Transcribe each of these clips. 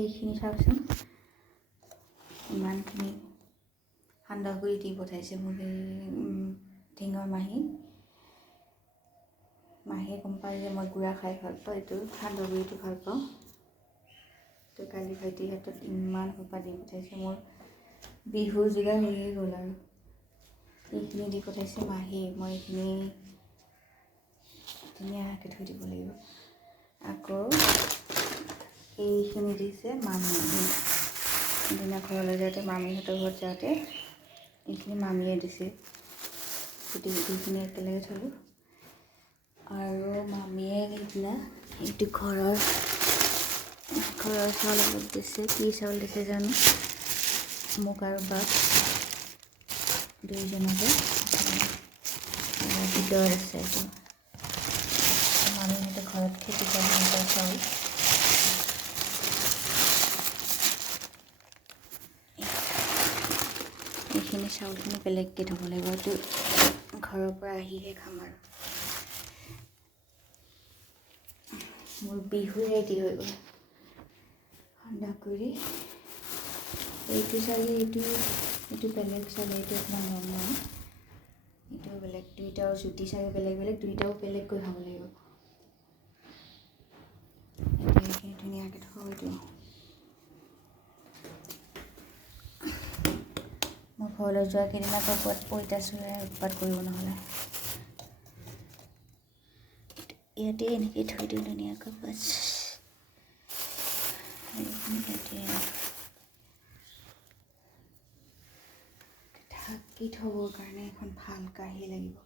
এইখিনি চাওকচোন, ইমানখিনি সান্দহগুড়ি দি পঠাইছে মোক এই ঢিঙৰ মাহীয়ে গম পায় যে মই গুড়া খাই ভাল পাওঁ, এইটো সান্দহগুড়িটো ভাল পাওঁ। তো কালি ভাইটিৰ হাতত ইমান সোপা দি পঠাইছে, মোৰ বিহুৰ যোগাৰ হৈয়ে গ'ল আৰু। এইখিনি দি পঠাইছে মাহী, মই এইখিনি ধুনীয়াকৈ থৈ দিব লাগিব। আকৌ এইখিনি দিছে মামী, দিনা ঘৰলৈ যাওঁতে মামীহঁতৰ ঘৰত যাওঁতে এইখিনি মামীয়ে দিছে, গোটেইখিনি একেলগে থলোঁ। আৰু মামীয়ে সেইদিনা এইটো ঘৰৰ চাউল অলপ দিছে, কি চাউল দিছে জানো, মোক আৰু বাক দুইজনকে। ভিতৰত আছে এইটো মামীহঁতে ঘৰত খেতি কৰা সিহঁতৰ চাউল। এইখিনি চাউলখিনি বেলেগকৈ থ'ব লাগিব, এইটো ঘৰৰ পৰা আহিহে খাম আৰু। মোৰ বিহু ৰেডি হৈ গ'ল। সান্দহগুড়ি এইটো চাউল, এইটো বেলেগ চাউল, এইটো অকণমান ৰঙা, এইটোও বেলেগ। দুইটাও জুতি চাউল বেলেগ বেলেগ, দুইটাও বেলেগকৈ খাব লাগিব। এতিয়া এইখিনি ধুনীয়াকৈ থৈ দিওঁ। মই ঘৰলৈ যোৱা কেইদিন আকৌ ক'ৰবাত পঁইতাচোৰাই উৎপাত কৰিব নহ'লে। ইয়াতে এনেকৈ থৈ দিওঁ ধুনীয়াকৈ, বাছ ঢাকি থ'বৰ কাৰণে এখন ভাল কাঁহী লাগিব।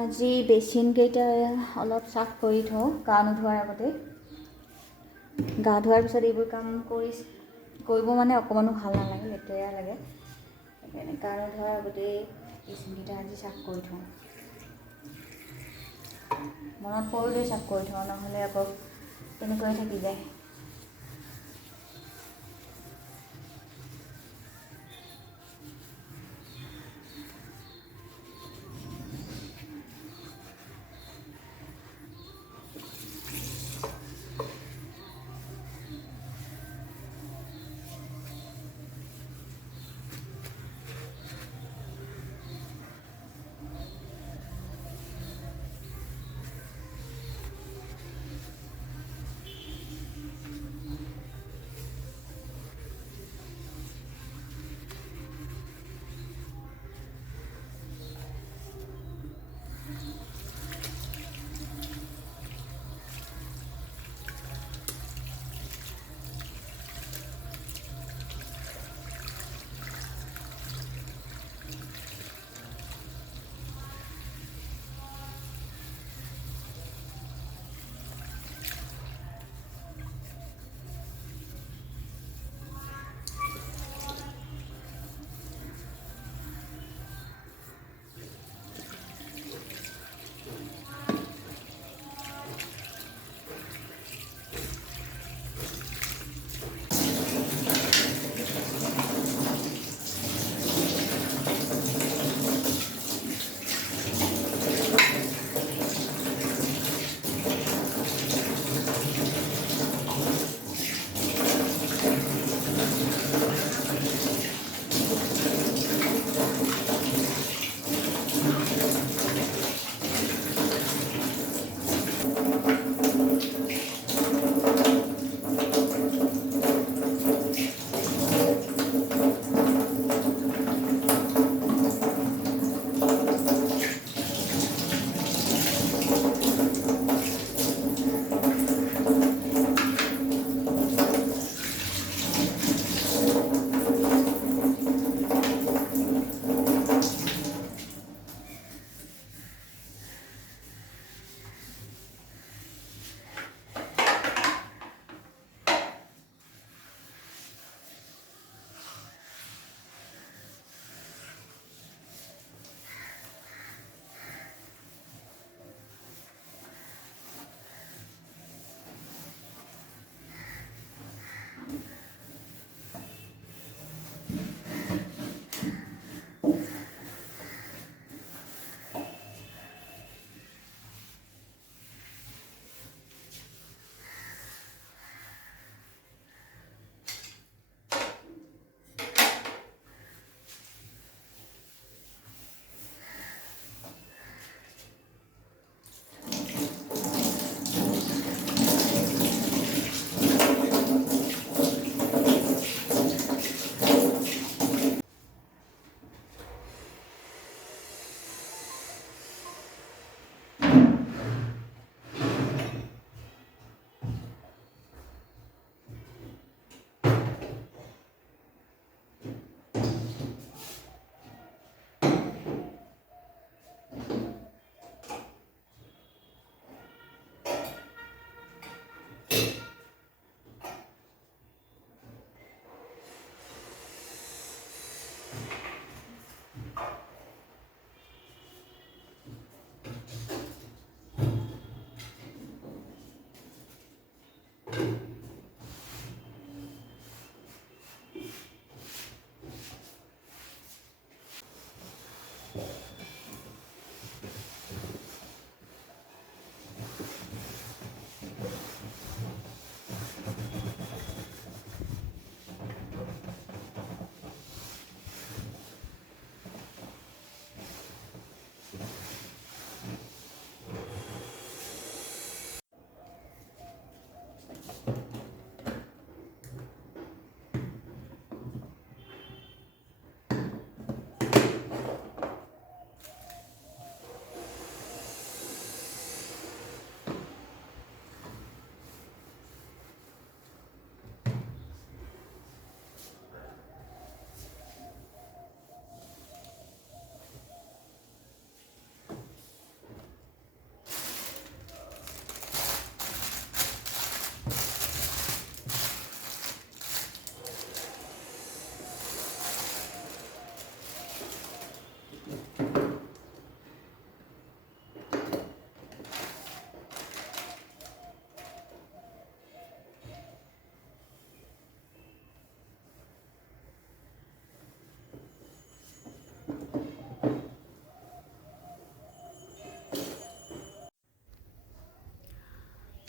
আজি বেচিনকেইটা অলপ চাফ কৰি থওঁ গা নোধোৱাৰ আগতে। গা ধোৱাৰ পিছত এইবোৰ কাম কৰিব মানে অকণমানো ভাল নালাগে, লেতেৰা লাগে। সেইকাৰণে গা নোধোৱাৰ আগতেই বেচিনকেইটা আজি চাফ কৰি থওঁ। মনত পৰিলেই চাফ কৰি থওঁ, নহ'লে আকৌ তেনেকুৱাই থাকি যায়।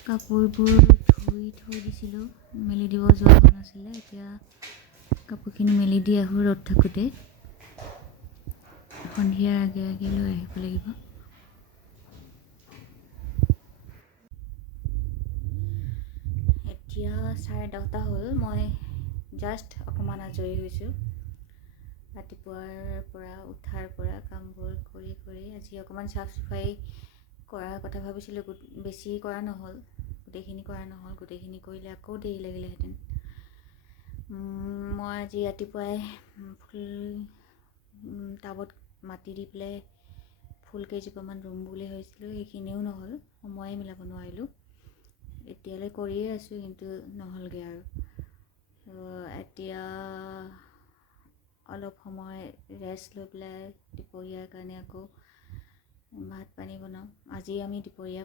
কাপোৰবোৰ ধুই থৈ দিছিলোঁ, মেলি দিব যোৱা হোৱা নাছিলে। এতিয়া কাপোৰখিনি মেলি দি আহোঁ ৰ'দ থাকোঁতে। সন্ধিয়াৰ আগে আগে লৈ আহিব লাগিব। এতিয়া 10:30 হ'ল। মই জাষ্ট অকণমান আজৰি হৈছোঁ। ৰাতিপুৱাৰ পৰা উঠাৰ পৰা কামবোৰ কৰি আজি অকণমান চাফ চাফাই কৰাৰ কথা ভাবিছিলোঁ। বেছি কৰা নহ'ল, গোটেইখিনি কৰা নহ'ল। গোটেইখিনি কৰিলে আকৌ দেৰি লাগিলেহেঁতেন। মই আজি ৰাতিপুৱাই ফুল টাবত মাটি দি পেলাই ফুল কেইজোপামান ৰুম বুলি ভাবিছিলোঁ। সেইখিনিও নহ'ল, সময়ে মিলাব নোৱাৰিলোঁ। এতিয়ালৈ কৰিয়ে আছোঁ, কিন্তু নহ'লগৈ আৰু। এতিয়া অলপ সময় ৰেষ্ট লৈ পেলাই দুপৰীয়াৰ কাৰণে আকৌ ভাত পানী বনাওঁ। আজি আমি দুপৰীয়া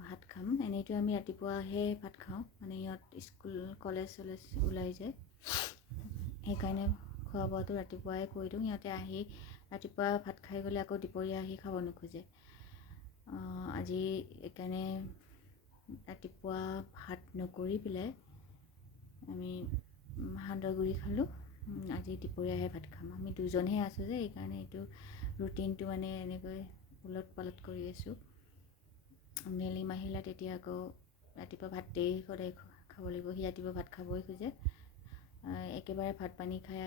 ভাত খাম। এনেইতো আমি ৰাতিপুৱাহে ভাত খাওঁ, মানে ইহঁত স্কুল কলেজ ওলাই যায়। সেইকাৰণে খোৱা বোৱাটো ৰাতিপুৱাই কৰি দিওঁ। সিহঁতে আহি ৰাতিপুৱা ভাত খাই গ'লে আকৌ দুপৰীয়া আহি খাব নোখোজে। আজি সেইকাৰণে ৰাতিপুৱা ভাত নকৰি পেলাই আমি সান্দহ গুড়ি খালোঁ। আজি দুপৰীয়াহে ভাত খাম। আমি দুজনহে আছোঁ যে, সেইকাৰণে এইটো ৰুটিনটো মানে এনেকৈ ওলট পালট কৰি আছোঁ। নেলিম আহিলে তেতিয়া আকৌ ৰাতিপুৱা ভাতেই সদায় খাব লাগিব। সি ৰাতিপুৱা ভাত খাবই খোজে। একেবাৰে ভাত পানী খাই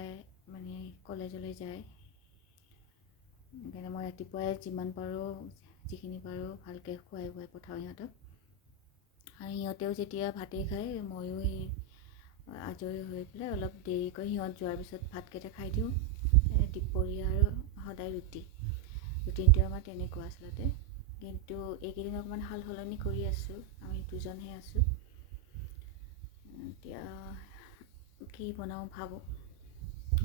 মানে কলেজলৈ যায়। সেইকাৰণে মই ৰাতিপুৱাই যিমান পাৰোঁ, যিখিনি পাৰোঁ ভালকৈ খুৱাই পঠাওঁ সিহঁতক। আৰু সিহঁতেও যেতিয়া ভাতেই খায়, ময়ো আজৰি হৈ পেলাই অলপ দেৰিকৈ সিহঁত যোৱাৰ পিছত ভাতকেইটা খাই দিওঁ। দুপৰীয়া আৰু সদায় ৰুটিনটো আমাৰ তেনেকুৱা আচলতে। কিন্তু এইকেইদিন অকণমান সাল সলনি কৰি আছোঁ। আমি দুজনহে আছোঁ। এতিয়া কি বনাওঁ ভাবোঁ।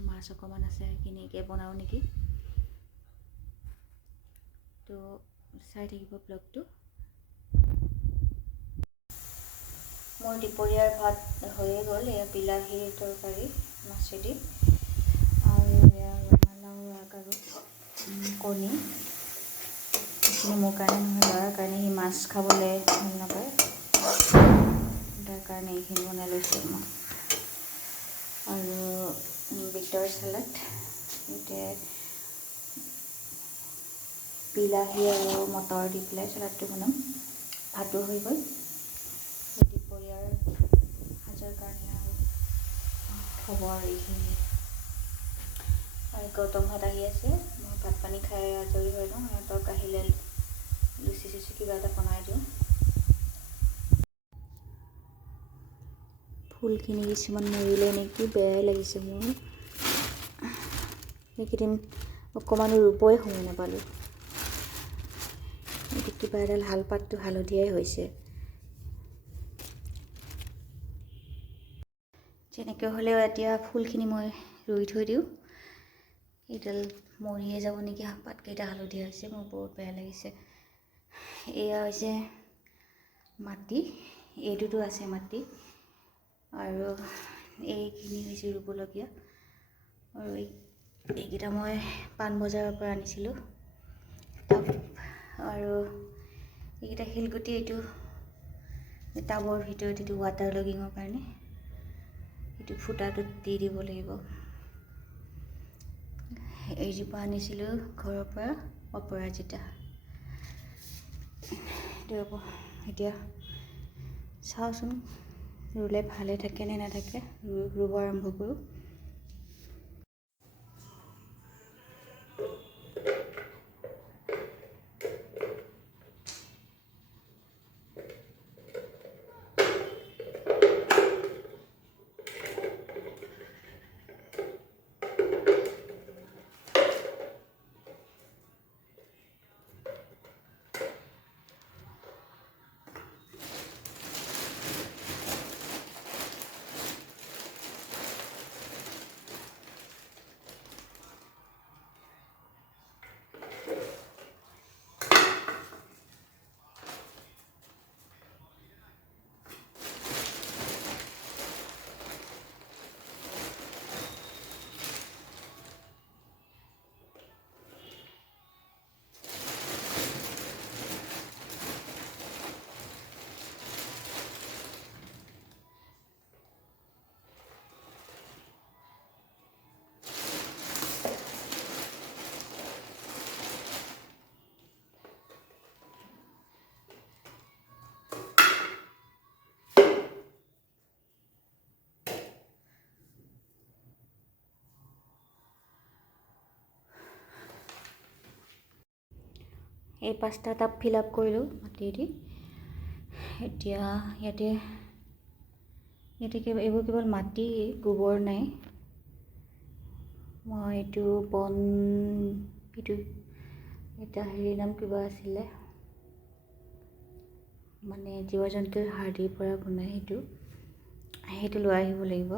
মাছ অকণমান আছে, সেইখিনিকে বনাওঁ নেকি। তো চাই থাকিব ব্লগটো। মোৰ দুপৰীয়াৰ ভাত হৈয়ে গ'ল। এয়া বিলাহীৰ তৰকাৰী মাছেদি, আৰু এয়া ৰঙালাও আগ আৰু কণী। এইখিনি মোৰ কাৰণে নহয়, ল'ৰাৰ কাৰণে। সি মাছ খাবলৈ ভাল নাপায়, তাৰ কাৰণে এইখিনি বনাই লৈছোঁ মই। আৰু বিটৰ চালাড, এতিয়া বিলাহী আৰু মটৰ দি পেলাই চালাডটো বনাম। ভাতো হৈ গ'ল। দুপৰীয়াৰ সাজৰ কাৰণে আৰু হ'ব আৰু এইখিনি। আৰু গৌতমহঁত আহি আছে। মই ভাত পানী খাই আজৰি হৈ লওঁ। সিহঁতক আহিলে লুচি চুচি কিবা এটা বনাই দিওঁ। ফুলখিনি কিছুমান মৰিলে নেকি, বেয়াই লাগিছে মোৰ। সেইকেইদিন অকণমানো ৰুবই সময় নাপালোঁ। এতিয়া কিবা এডাল শালপাতটো হালধীয়াই হৈছে। যেনেকৈ হ'লেও এতিয়া ফুলখিনি মই ৰুই থৈ দিওঁ। এইডাল মৰিয়ে যাব নেকি, পাতকেইটা হালধীয়া হৈছে। মোৰ বহুত বেয়া লাগিছে। এয়া হৈছে মাটি, এইটোতো আছে মাটি, আৰু এইখিনি হৈছে ৰুবলগীয়া। আৰু এইকেইটা মই পাণবজাৰৰ পৰা আনিছিলোঁ। আৰু এইকেইটা শিলগুটি, এইটো টাবৰ ভিতৰত এইটো ৱাটাৰ লগিঙৰ কাৰণে। এইটো ফুটাটোত দি দিব লাগিব। এইজোপা আনিছিলোঁ ঘৰৰ পৰা, অপৰাজিতা। এতিয়া চাওঁচোন ৰুলে ভালে থাকে নে নাথাকে। ৰুব আৰম্ভ কৰোঁ। এই 5টা টাব ফিল আপ কৰিলোঁ মাটি দি। এতিয়া ইয়াতে এইবোৰ কেৱল মাটি, গোবৰ নাই। মই এইটো এইটো এটা হেৰিৰ নাম কিবা আছিলে, মানে জীৱ জন্তুৰ হাৰ্ডিৰ পৰা বনাই সেইটো লৈ আহিব লাগিব,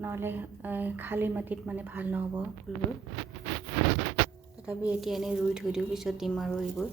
নহ'লে খালী মাটিত মানে ভাল নহ'ব ফুলবোৰ। তথাপি এতিয়া এনেই ৰুই থৈ দিওঁ, পিছত দিম আৰু এইবোৰ।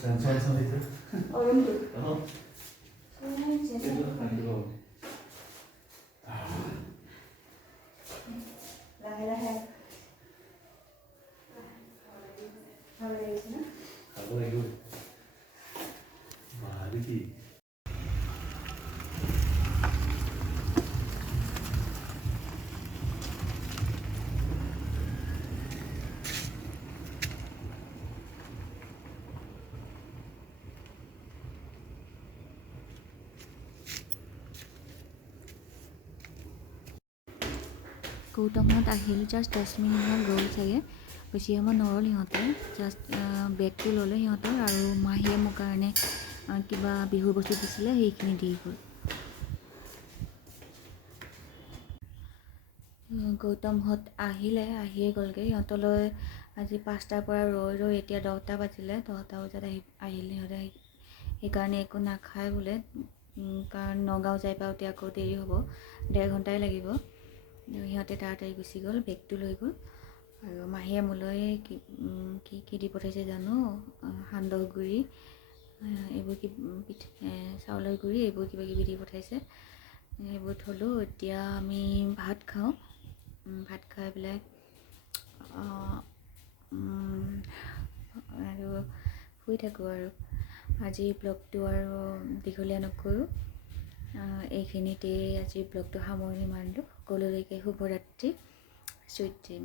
Sen lite. Orumdu. Jaha. Det är bra. Lahe lahe. How are you? তাহলে কি গৌতমহঁত আহিল জাষ্ট 10 মিনিটমান ৰ'ল চাগে, বেছি সময় নৰল সিহঁতে। জাষ্ট বেগটো ল'লে সিহঁতৰ, আৰু মাহীয়ে মোৰ কাৰণে কিবা বিহুৰ বস্তু দিছিলে, সেইখিনি দি গ'ল। গৌতমহঁত আহিয়ে গ'লগৈ। সিহঁতলৈ আজি 5টাৰ পৰা ৰৈ এতিয়া 10টা বাজিলে। 10টা বজাত আহিলে সিহঁতে। সেইকাৰণে একো নাখায় বোলে, কাৰণ নগাঁও যাই পাওঁতে আকৌ দেৰি হ'ব, 1.5 ঘণ্টাই লাগিব। সিহঁতে তাড়াতাড়ি গুচি গ'ল, বেগটো লৈ গ'ল। আৰু মাহীয়ে মোলৈ কি দি পঠাইছে জানো, সান্দহ গুড়ি, এইবোৰ চাউলৰ গুড়ি, এইবোৰ কিবা কিবি দি পঠাইছে। এইবোৰ থ'লোঁ। এতিয়া আমি ভাত খাওঁ। ভাত খাই পেলাই আৰু শুই থাকোঁ। আৰু আজিৰ ব্লগটো আৰু দীঘলীয়া নকৰোঁ, এইখিনিতেই আজিৰ ব্লগটো সামৰণি মাৰিলোঁ। সকলোলৈকে শুভৰাত্ৰি, চুইট ড্ৰিম।